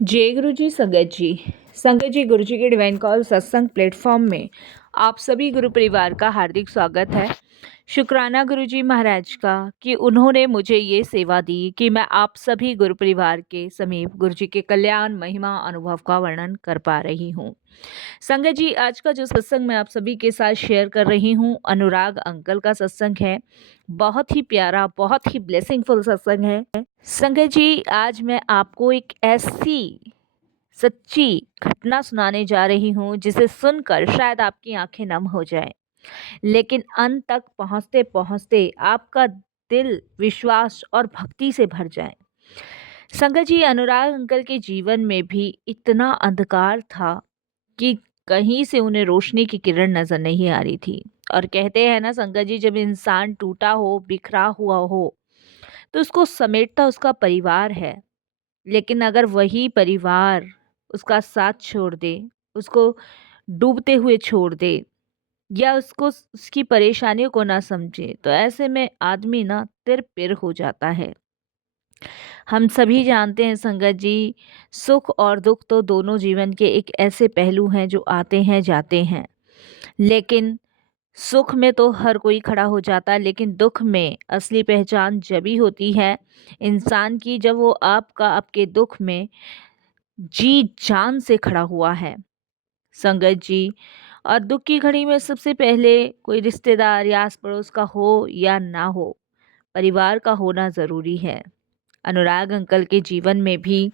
जय गुरु जी संगत जी। संगत जी, गुरु जी के डिवाइन कॉल सत्संग प्लेटफॉर्म में आप सभी गुरु परिवार का हार्दिक स्वागत है। शुक्राना गुरु जी महाराज का कि उन्होंने मुझे ये सेवा दी कि मैं आप सभी गुरु परिवार के समीप गुरु जी के कल्याण महिमा अनुभव का वर्णन कर पा रही हूँ। संगत जी, आज का जो सत्संग मैं आप सभी के साथ शेयर कर रही हूँ, अनुराग अंकल का सत्संग है। बहुत ही प्यारा, बहुत ही ब्लेसिंगफुल सत्संग है। संगत जी, आज मैं आपको एक ऐसी सच्ची घटना सुनाने जा रही हूँ जिसे सुनकर शायद आपकी आंखें नम हो जाएं, लेकिन अंत तक पहुँचते पहुँचते आपका दिल विश्वास और भक्ति से भर जाए। संगत जी, अनुराग अंकल के जीवन में भी इतना अंधकार था कि कहीं से उन्हें रोशनी की किरण नजर नहीं आ रही थी। और कहते हैं ना संगत जी, जब इंसान टूटा हो, बिखरा हुआ हो, तो उसको समेटता उसका परिवार है। लेकिन अगर वही परिवार उसका साथ छोड़ दे, उसको डूबते हुए छोड़ दे, या उसको उसकी परेशानियों को ना समझे, तो ऐसे में आदमी ना तिर-पिर हो जाता है। हम सभी जानते हैं संगत जी, सुख और दुख तो दोनों जीवन के एक ऐसे पहलू हैं जो आते हैं जाते हैं। लेकिन सुख में तो हर कोई खड़ा हो जाता है, लेकिन दुख में असली पहचान जभी होती है इंसान की, जब वो आपके दुख में जी जान से खड़ा हुआ है। संगत जी, और दुख की घड़ी में सबसे पहले कोई रिश्तेदार या आस पड़ोस का हो या ना हो, परिवार का होना ज़रूरी है। अनुराग अंकल के जीवन में भी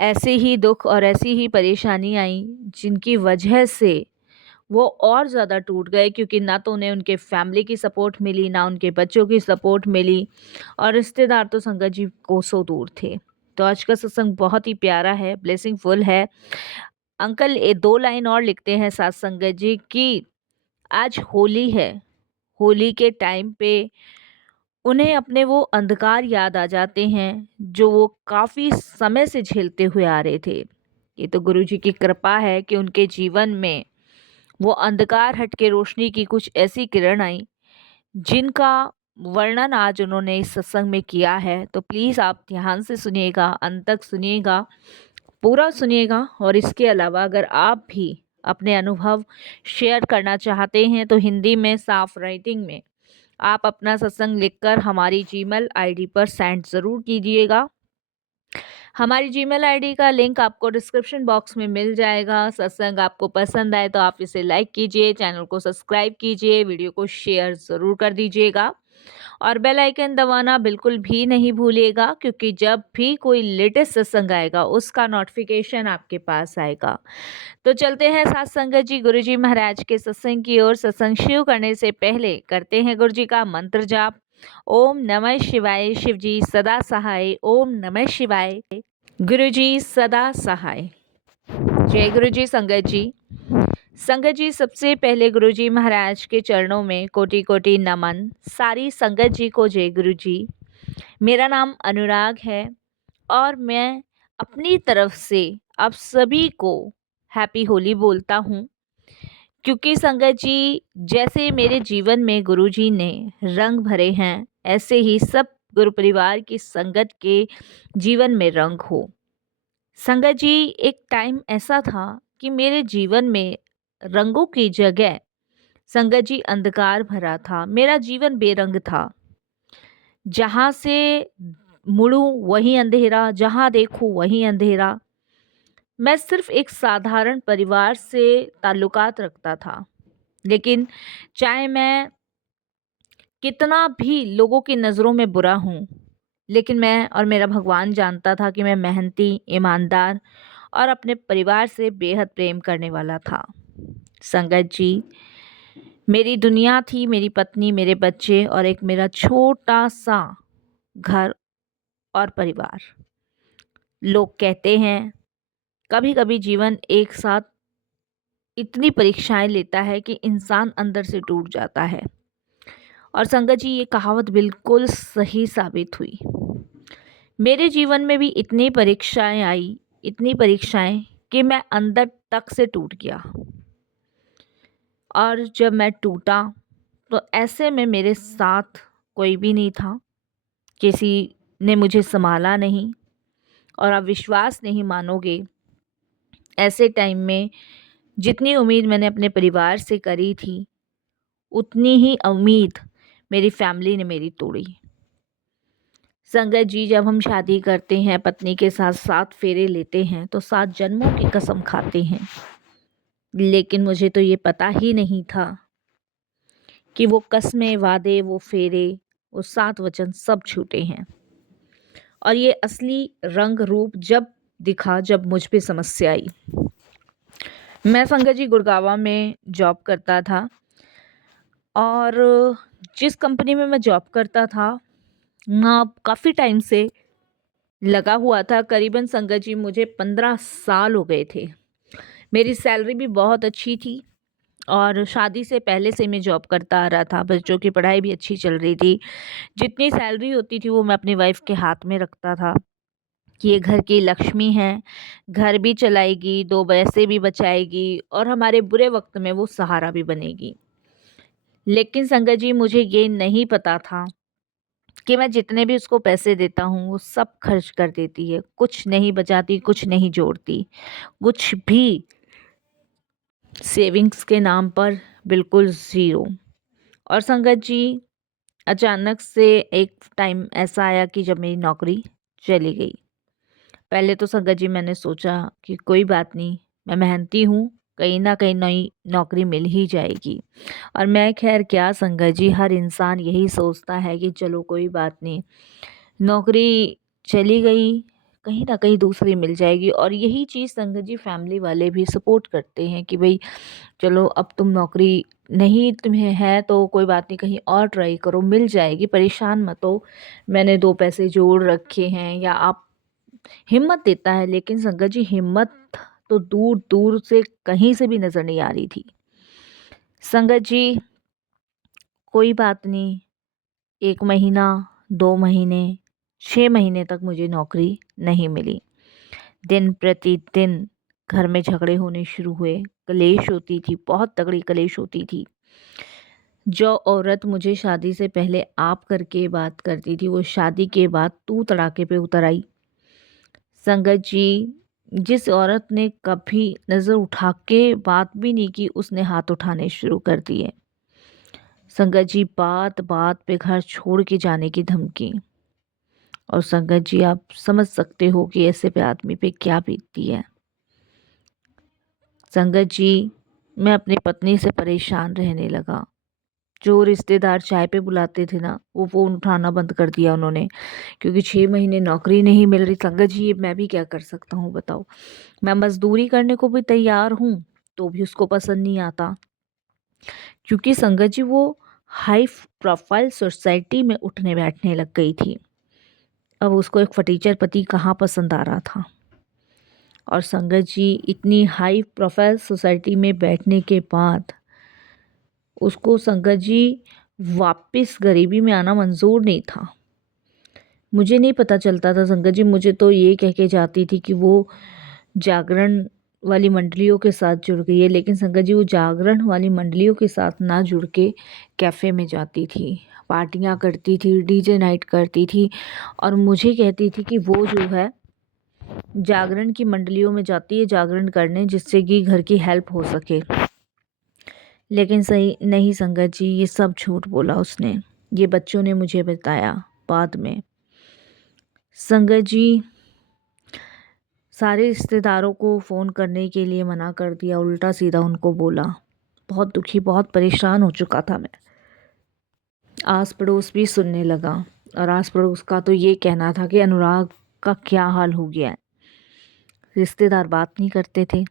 ऐसे ही दुख और ऐसी ही परेशानी आई, जिनकी वजह से वो और ज़्यादा टूट गए, क्योंकि ना तो उन्हें उनके फैमिली की सपोर्ट मिली, ना उनके बच्चों की सपोर्ट मिली, और रिश्तेदार तो संगत जी कोसों दूर थे। तो आज का सत्संग बहुत ही प्यारा है, ब्लेसिंगफुल है। अंकल 2 लाइन और लिखते हैं साथ संगत जी कि आज होली है। होली के टाइम पे उन्हें अपने वो अंधकार याद आ जाते हैं जो वो काफ़ी समय से झेलते हुए आ रहे थे। ये तो गुरु जी की कृपा है कि उनके जीवन में वो अंधकार हट के रोशनी की कुछ ऐसी किरण आई, जिनका वर्णन आज उन्होंने इस सत्संग में किया है। तो प्लीज़ आप ध्यान से सुनिएगा, अंत तक सुनिएगा, पूरा सुनिएगा। और इसके अलावा अगर आप भी अपने अनुभव शेयर करना चाहते हैं तो हिंदी में साफ राइटिंग में आप अपना सत्संग लिखकर हमारी जीमेल आईडी पर सेंड ज़रूर कीजिएगा। हमारी जीमेल आईडी का लिंक आपको डिस्क्रिप्शन बॉक्स में मिल जाएगा। सत्संग आपको पसंद आए तो आप इसे लाइक कीजिए, चैनल को सब्सक्राइब कीजिए, वीडियो को शेयर ज़रूर कर दीजिएगा और बेल आइकन दबाना बिल्कुल भी नहीं भूलिएगा, क्योंकि जब भी कोई लेटेस्ट सत्संग आएगा उसका नोटिफिकेशन आपके पास आएगा। तो चलते हैं साथ संगत जी गुरु जी महाराज के सत्संग की ओर। सत्संग शुरू करने से पहले करते हैं गुरु जी का मंत्र जाप। ओम नमः शिवाय। शिव जी सदा सहाय। ओम नमः शिवाय। गुरु जी सदा सहाय। जय गुरु जी संगत जी। संगत जी, सबसे पहले गुरु जी महाराज के चरणों में कोटि कोटि नमन। सारी संगत जी को जय गुरु जी। मेरा नाम अनुराग है और मैं अपनी तरफ से आप सभी को हैप्पी होली बोलता हूँ, क्योंकि संगत जी, जैसे मेरे जीवन में गुरु जी ने रंग भरे हैं, ऐसे ही सब गुरु परिवार की संगत के जीवन में रंग हो। संगत जी, एक टाइम ऐसा था कि मेरे जीवन में रंगों की जगह संगत जी अंधकार भरा था। मेरा जीवन बेरंग था। जहाँ से मुड़ूं वहीं अंधेरा, जहाँ देखूं वहीं अंधेरा। मैं सिर्फ एक साधारण परिवार से ताल्लुकात रखता था, लेकिन चाहे मैं कितना भी लोगों की नज़रों में बुरा हूँ, लेकिन मैं और मेरा भगवान जानता था कि मैं मेहनती, ईमानदार और अपने परिवार से बेहद प्रेम करने वाला था। संगत जी, मेरी दुनिया थी मेरी पत्नी, मेरे बच्चे और एक मेरा छोटा सा घर और परिवार। लोग कहते हैं कभी कभी जीवन एक साथ इतनी परीक्षाएं लेता है कि इंसान अंदर से टूट जाता है। और संगत जी, ये कहावत बिल्कुल सही साबित हुई। मेरे जीवन में भी इतनी परीक्षाएं आई, इतनी परीक्षाएं, कि मैं अंदर तक से टूट गया। और जब मैं टूटा तो ऐसे में मेरे साथ कोई भी नहीं था, किसी ने मुझे संभाला नहीं। और आप विश्वास नहीं मानोगे, ऐसे टाइम में जितनी उम्मीद मैंने अपने परिवार से करी थी, उतनी ही उम्मीद मेरी फैमिली ने मेरी तोड़ी। संगत जी, जब हम शादी करते हैं, पत्नी के साथ 7 फेरे लेते हैं तो 7 जन्मों की कसम खाते हैं। लेकिन मुझे तो ये पता ही नहीं था कि वो कस्में, वादे, वो फेरे, वो 7 वचन सब झूठे हैं। और ये असली रंग रूप जब दिखा, जब मुझ पे समस्या आई। मैं संगत जी गुड़गांव में जॉब करता था, और जिस कंपनी में मैं जॉब करता था, वहाँ काफ़ी टाइम से लगा हुआ था। करीबन संगत जी मुझे 15 साल हो गए थे। मेरी सैलरी भी बहुत अच्छी थी, और शादी से पहले से मैं जॉब करता आ रहा था। बच्चों की पढ़ाई भी अच्छी चल रही थी। जितनी सैलरी होती थी वो मैं अपनी वाइफ के हाथ में रखता था कि ये घर की लक्ष्मी है, घर भी चलाएगी, 2 पैसे भी बचाएगी, और हमारे बुरे वक्त में वो सहारा भी बनेगी। लेकिन संगत जी, मुझे ये नहीं पता था कि मैं जितने भी उसको पैसे देता हूँ वो सब खर्च कर देती है। कुछ नहीं बचाती, कुछ नहीं जोड़ती, कुछ भी सेविंग्स के नाम पर बिल्कुल ज़ीरो। और संगत जी, अचानक से एक टाइम ऐसा आया कि जब मेरी नौकरी चली गई। पहले तो संगत जी मैंने सोचा कि कोई बात नहीं, मैं मेहनती हूँ, कहीं ना कहीं नई नौकरी मिल ही जाएगी। और मैं खैर क्या संगत जी, हर इंसान यही सोचता है कि चलो कोई बात नहीं, नौकरी चली गई, कहीं ना कहीं दूसरी मिल जाएगी। और यही चीज़ संगत जी फैमिली वाले भी सपोर्ट करते हैं कि भाई चलो, अब तुम नौकरी नहीं तुम्हें है तो कोई बात नहीं, कहीं और ट्राई करो, मिल जाएगी, परेशान मत हो, मैंने 2 पैसे जोड़ रखे हैं, या आप हिम्मत देता है। लेकिन संगत जी, हिम्मत तो दूर दूर से कहीं से भी नज़र नहीं आ रही थी। संगत जी, कोई बात नहीं, 1 महीना, 2 महीने, 6 महीने तक मुझे नौकरी नहीं मिली। दिन प्रतिदिन घर में झगड़े होने शुरू हुए, कलेश होती थी, बहुत तगड़ी कलेश होती थी। जो औरत मुझे शादी से पहले आप करके बात करती थी, वो शादी के बाद तू तड़ाके पे उतर आई। संगत जी, जिस औरत ने कभी नज़र उठा के बात भी नहीं की, उसने हाथ उठाने शुरू कर दिए। संगत जी, बात बात पे घर छोड़ के जाने की धमकी। और संगत जी, आप समझ सकते हो कि ऐसे पे आदमी पे क्या बीतती है। संगत जी, मैं अपनी पत्नी से परेशान रहने लगा। जो रिश्तेदार चाय पे बुलाते थे ना, वो फ़ोन उठाना बंद कर दिया उन्होंने, क्योंकि 6 महीने नौकरी नहीं मिल रही। संगत जी, ये मैं भी क्या कर सकता हूँ बताओ। मैं मज़दूरी करने को भी तैयार हूँ, तो भी उसको पसंद नहीं आता, क्योंकि संगत जी वो हाई प्रोफाइल सोसाइटी में उठने बैठने लग गई थी। अब उसको एक फटीचर पति कहाँ पसंद आ रहा था। और संगत जी, इतनी हाई प्रोफाइल सोसाइटी में बैठने के बाद उसको संगत जी वापस गरीबी में आना मंजूर नहीं था। मुझे नहीं पता चलता था संगत जी, मुझे तो ये कह के जाती थी कि वो जागरण वाली मंडलियों के साथ जुड़ गई है। लेकिन संगत जी, वो जागरण वाली मंडलियों के साथ ना जुड़ के कैफ़े में जाती थी, पार्टियां करती थी, डीजे नाइट करती थी, और मुझे कहती थी कि वो जो है जागरण की मंडलियों में जाती है जागरण करने, जिससे कि घर की हेल्प हो सके। लेकिन सही नहीं संगत जी, ये सब झूठ बोला उसने। ये बच्चों ने मुझे बताया बाद में। संगत जी, सारे रिश्तेदारों को फ़ोन करने के लिए मना कर दिया, उल्टा सीधा उनको बोला। बहुत दुखी, बहुत परेशान हो चुका था मैं। आस पड़ोस भी सुनने लगा, और आस पड़ोस का तो ये कहना था कि अनुराग का क्या हाल हो गया है। रिश्तेदार बात नहीं करते थे।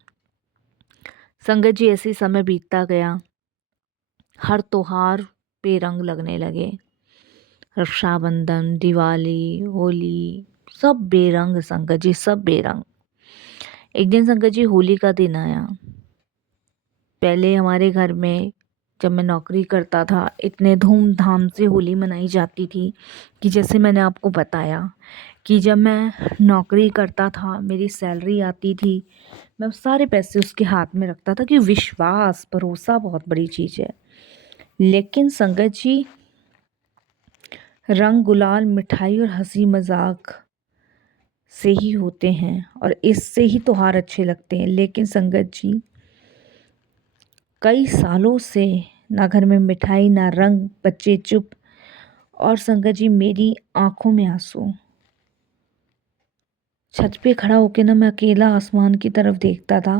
संगत जी, ऐसे समय बीतता गया, हर त्योहार पे रंग लगने लगे। रक्षाबंधन, दिवाली, होली, सब बेरंग संगत जी, सब बेरंग। एक दिन संगत जी होली का दिन आया। पहले हमारे घर में जब मैं नौकरी करता था, इतने धूमधाम से होली मनाई जाती थी कि जैसे मैंने आपको बताया कि जब मैं नौकरी करता था, मेरी सैलरी आती थी, मैं उस सारे पैसे उसके हाथ में रखता था कि विश्वास, भरोसा बहुत बड़ी चीज़ है। लेकिन संगत जी, रंग गुलाल, मिठाई और हंसी मजाक से ही होते हैं और इससे ही त्योहार अच्छे लगते हैं। लेकिन संगत जी, कई सालों से ना घर में मिठाई, ना रंग, बच्चे चुप, और संगत जी मेरी आंखों में आंसू। छत पे खड़ा होके ना मैं अकेला आसमान की तरफ देखता था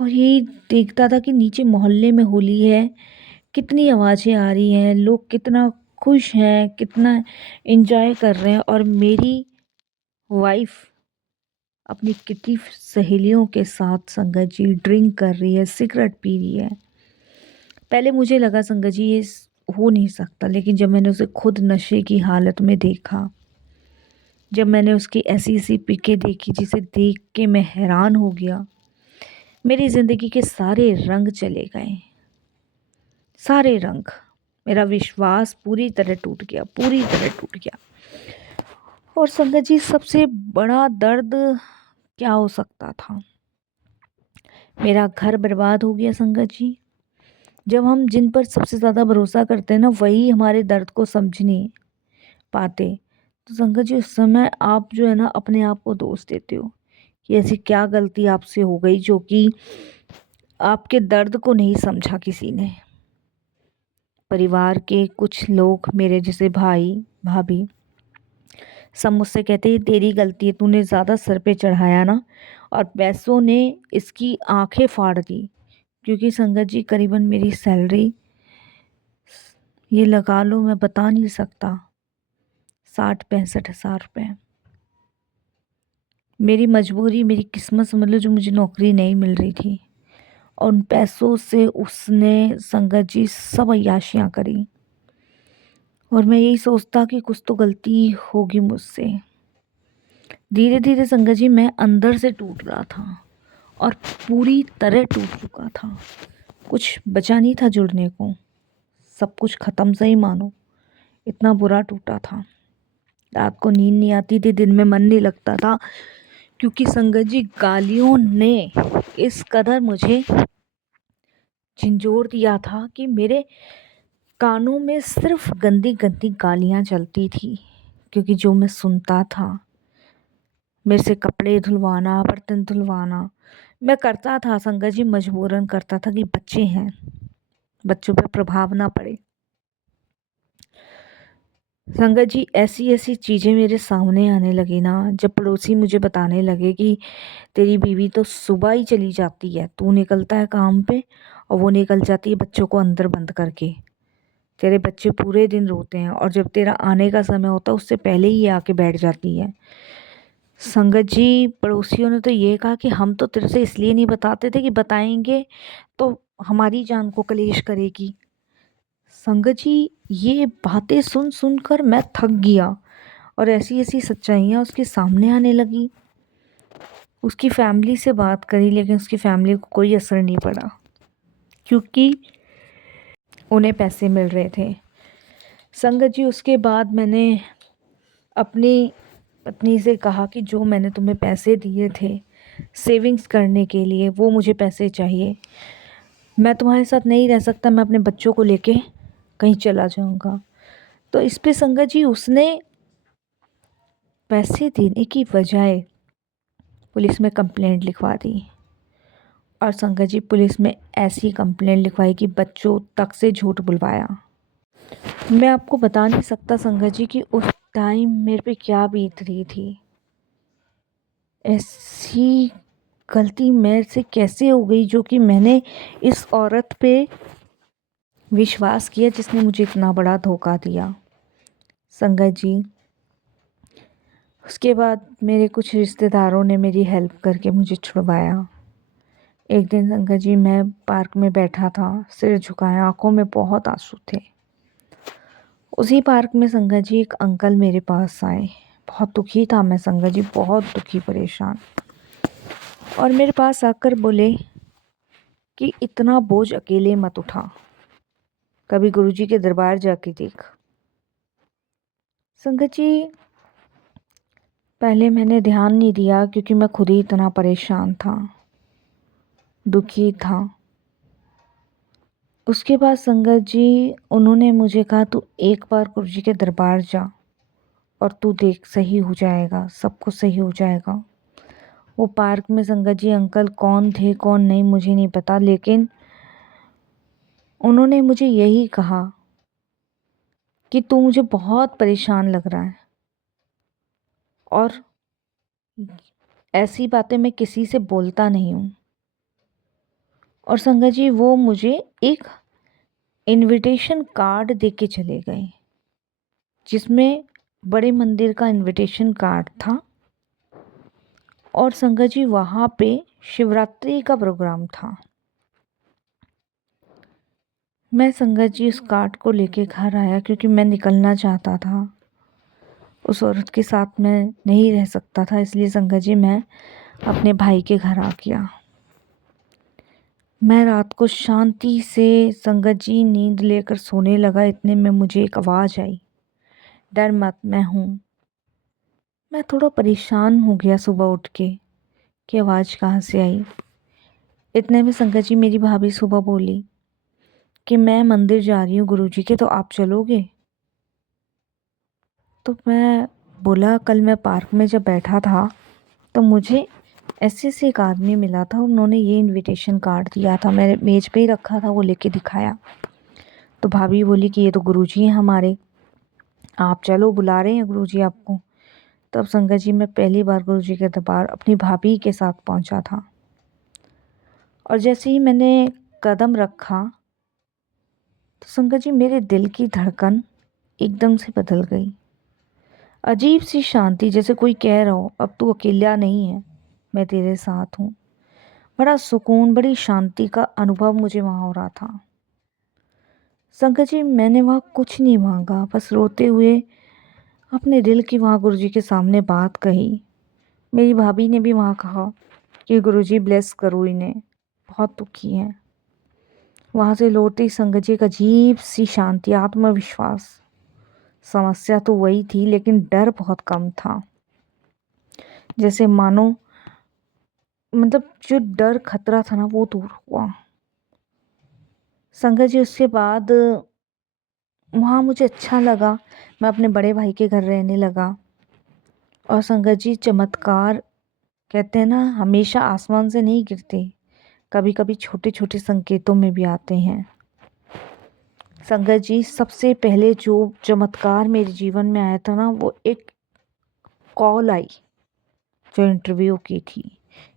और यही देखता था कि नीचे मोहल्ले में होली है, कितनी आवाज़ें आ रही हैं, लोग कितना खुश हैं, कितना एंजॉय कर रहे हैं, और मेरी वाइफ अपनी किटी सहेलियों के साथ संगत जी ड्रिंक कर रही है, सिगरेट पी रही है। पहले मुझे लगा संगत जी ये हो नहीं सकता, लेकिन जब मैंने उसे खुद नशे की हालत में देखा, जब मैंने उसकी ऐसी ऐसी पिकें देखी जिसे देख के मैं हैरान हो गया, मेरी ज़िंदगी के सारे रंग चले गए, सारे रंग। मेरा विश्वास पूरी तरह टूट गया, पूरी तरह टूट गया। और संगत जी सबसे बड़ा दर्द क्या हो सकता था? मेरा घर बर्बाद हो गया संगत जी। जब हम जिन पर सबसे ज़्यादा भरोसा करते हैं ना, वही हमारे दर्द को समझ नहीं पाते। तो संगत जी उस समय आप जो है ना अपने आप को दोष देते हो कि ऐसी क्या गलती आपसे हो गई जो कि आपके दर्द को नहीं समझा किसी ने। परिवार के कुछ लोग, मेरे जैसे भाई भाभी, सब मुझसे कहते हैं तेरी गलती है, तूने ज़्यादा सर पे चढ़ाया ना, और पैसों ने इसकी आंखें फाड़ दी। क्योंकि संगत जी करीबन मेरी सैलरी, ये लगा लो मैं बता नहीं सकता, 60-65 हज़ार रुपये। मेरी मजबूरी, मेरी किस्मत समझ लो, जो मुझे नौकरी नहीं मिल रही थी, और उन पैसों से उसने संगत जी सब अय्याशियाँ करी। और मैं यही सोचता कि कुछ तो गलती होगी मुझसे। धीरे धीरे संगत जी मैं अंदर से टूट रहा था और पूरी तरह टूट चुका था। कुछ बचा नहीं था जुड़ने को, सब कुछ ख़त्म सा ही मानो, इतना बुरा टूटा था। रात को नींद नहीं आती थी, दिन में मन नहीं लगता था, क्योंकि संगत जी गालियों ने इस कदर मुझे झंझोर दिया था कि मेरे कानों में सिर्फ गंदी गंदी गालियाँ चलती थी। क्योंकि जो मैं सुनता था, मेरे से कपड़े धुलवाना, बर्तन धुलवाना मैं करता था संगत जी, मजबूरन करता था कि बच्चे हैं, बच्चों पर प्रभाव ना पड़े। संगत जी ऐसी ऐसी चीज़ें मेरे सामने आने लगी ना, जब पड़ोसी मुझे बताने लगे कि तेरी बीवी तो सुबह ही चली जाती है, तू निकलता है काम पे और वो निकल जाती है बच्चों को अंदर बंद करके, तेरे बच्चे पूरे दिन रोते हैं, और जब तेरा आने का समय होता है उससे पहले ही ये आके बैठ जाती है। संगत जी पड़ोसियों ने तो ये कहा कि हम तो तेरे से इसलिए नहीं बताते थे कि बताएंगे तो हमारी जान को कलेश करेगी। संगत जी ये बातें सुन सुन कर मैं थक गया, और ऐसी ऐसी सच्चाइयाँ उसके सामने आने लगी। उसकी फैमिली से बात करी, लेकिन उसकी फैमिली को कोई असर नहीं पड़ा, क्योंकि उन्हें पैसे मिल रहे थे। संगत जी उसके बाद मैंने अपनी पत्नी से कहा कि जो मैंने तुम्हें पैसे दिए थे सेविंग्स करने के लिए, वो मुझे पैसे चाहिए, मैं तुम्हारे साथ नहीं रह सकता, मैं अपने बच्चों को लेके कहीं चला जाऊंगा। तो इस पे संगत जी उसने पैसे देने की बजाय पुलिस में कंप्लेंट लिखवा दी। और संगत जी पुलिस में ऐसी कंप्लेंट लिखवाई कि बच्चों तक से झूठ बुलवाया। मैं आपको बता नहीं सकता संगत जी कि उस टाइम मेरे पे क्या बीत रही थी। ऐसी गलती मेरे से कैसे हो गई जो कि मैंने इस औरत पे विश्वास किया जिसने मुझे इतना बड़ा धोखा दिया। संगत जी उसके बाद मेरे कुछ रिश्तेदारों ने मेरी हेल्प करके मुझे छुड़वाया। एक दिन संगत जी मैं पार्क में बैठा था, सिर झुकाया, आंखों में बहुत आंसू थे। उसी पार्क में संगत जी एक अंकल मेरे पास आए। बहुत दुखी था मैं संगत जी, बहुत दुखी परेशान, और मेरे पास आकर बोले कि इतना बोझ अकेले मत उठा, कभी गुरुजी के दरबार जाके देख। संगत जी पहले मैंने ध्यान नहीं दिया, क्योंकि मैं खुद ही इतना परेशान था, दुखी था। उसके बाद संगत जी उन्होंने मुझे कहा तू एक बार गुरुजी के दरबार जा, और तू देख सही हो जाएगा, सब कुछ सही हो जाएगा। वो पार्क में संगत जी अंकल कौन थे कौन नहीं मुझे नहीं पता, लेकिन उन्होंने मुझे यही कहा कि तू मुझे बहुत परेशान लग रहा है और ऐसी बातें मैं किसी से बोलता नहीं हूँ। और संगत जी वो मुझे एक इनविटेशन कार्ड दे के चले गए, जिसमें बड़े मंदिर का इनविटेशन कार्ड था। और संगत जी वहाँ पे शिवरात्रि का प्रोग्राम था। मैं संगत जी उस कार्ड को लेके घर आया क्योंकि मैं निकलना चाहता था, उस औरत के साथ मैं नहीं रह सकता था, इसलिए संगत जी मैं अपने भाई के घर आ गया। मैं रात को शांति से संगत जी नींद लेकर सोने लगा, इतने में मुझे एक आवाज़ आई, डर मत मैं हूँ। मैं थोड़ा परेशान हो गया सुबह उठ के कि आवाज़ कहाँ से आई। इतने में संगत जी मेरी भाभी सुबह बोली कि मैं मंदिर जा रही हूँ गुरुजी के, तो आप चलोगे? तो मैं बोला कल मैं पार्क में जब बैठा था तो मुझे ऐसे से एक आदमी मिला था, उन्होंने ये इनविटेशन कार्ड दिया था, मैंने मेज पे ही रखा था, वो लेके दिखाया। तो भाभी बोली कि ये तो गुरुजी हैं हमारे, आप चलो बुला रहे हैं गुरुजी आपको। तब संगत जी मैं पहली बार गुरुजी के दरबार अपनी भाभी के साथ पहुंचा था। और जैसे ही मैंने कदम रखा तो संगत जी मेरे दिल की धड़कन एकदम से बदल गई। अजीब सी शांति, जैसे कोई कह रहा हो अब तू अकेला नहीं है, मैं तेरे साथ हूँ। बड़ा सुकून, बड़ी शांति का अनुभव मुझे वहाँ हो रहा था। संगत जी मैंने वहाँ कुछ नहीं मांगा, बस रोते हुए अपने दिल की वहाँ गुरुजी के सामने बात कही। मेरी भाभी ने भी वहाँ कहा कि गुरुजी ब्लेस करो इन्हें, बहुत दुखी हैं। वहाँ से लौटते ही संगत जी एक अजीब सी शांति, आत्मविश्वास। समस्या तो वही थी लेकिन डर बहुत कम था, जैसे मानो मतलब जो डर खतरा था ना वो दूर हुआ। संगत जी उसके बाद वहाँ मुझे अच्छा लगा, मैं अपने बड़े भाई के घर रहने लगा। और संगत जी चमत्कार कहते हैं ना हमेशा आसमान से नहीं गिरते, कभी कभी छोटे छोटे संकेतों में भी आते हैं। संगत जी सबसे पहले जो चमत्कार मेरे जीवन में आया था ना, वो एक कॉल आई जो इंटरव्यू की थी।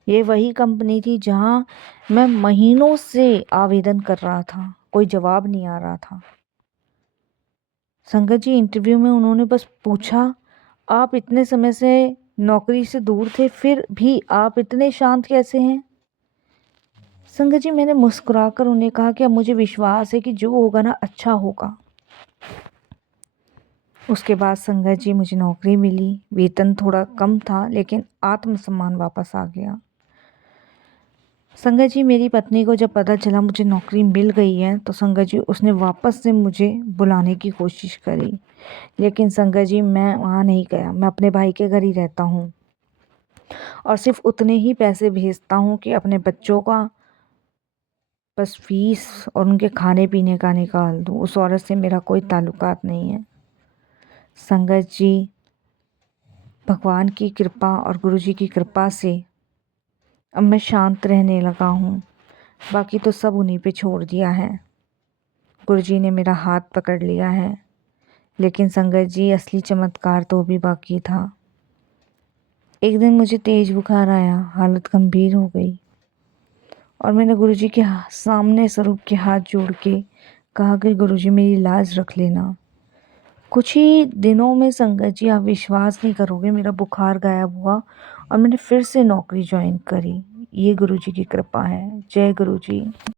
ये वही कंपनी थी जहाँ मैं महीनों से आवेदन कर रहा था, कोई जवाब नहीं आ रहा था। संगत जी इंटरव्यू में उन्होंने बस पूछा आप इतने समय से नौकरी से दूर थे फिर भी आप इतने शांत कैसे हैं? संगत जी मैंने मुस्कुराकर उन्हें कहा कि अब मुझे विश्वास है कि जो होगा ना अच्छा होगा। उसके बाद संगत जी मुझे नौकरी मिली, वेतन थोड़ा कम था लेकिन आत्मसम्मान वापस आ गया। संगत जी मेरी पत्नी को जब पता चला मुझे नौकरी मिल गई है तो संगत जी उसने वापस से मुझे बुलाने की कोशिश करी, लेकिन संगत जी मैं वहाँ नहीं गया, मैं अपने भाई के घर ही रहता हूँ और सिर्फ उतने ही पैसे भेजता हूँ कि अपने बच्चों का बस फीस और उनके खाने पीने का निकाल दूँ। उस औरत से मेरा कोई ताल्लुकात नहीं है। संगत जी भगवान की कृपा और गुरु जी की कृपा से अब मैं शांत रहने लगा हूँ, बाकी तो सब उन्हीं पे छोड़ दिया है। गुरु जी ने मेरा हाथ पकड़ लिया है, लेकिन संगत जी असली चमत्कार तो भी बाकी था। एक दिन मुझे तेज बुखार आया, हालत गंभीर हो गई और मैंने गुरुजी के सामने स्वरूप के हाथ जोड़ के कहा कि गुरुजी मेरी लाज रख लेना। कुछ ही दिनों में संगत जी आप विश्वास नहीं करोगे मेरा बुखार गायब हुआ और मैंने फिर से नौकरी ज्वाइन करी। ये गुरुजी की कृपा है। जय गुरुजी।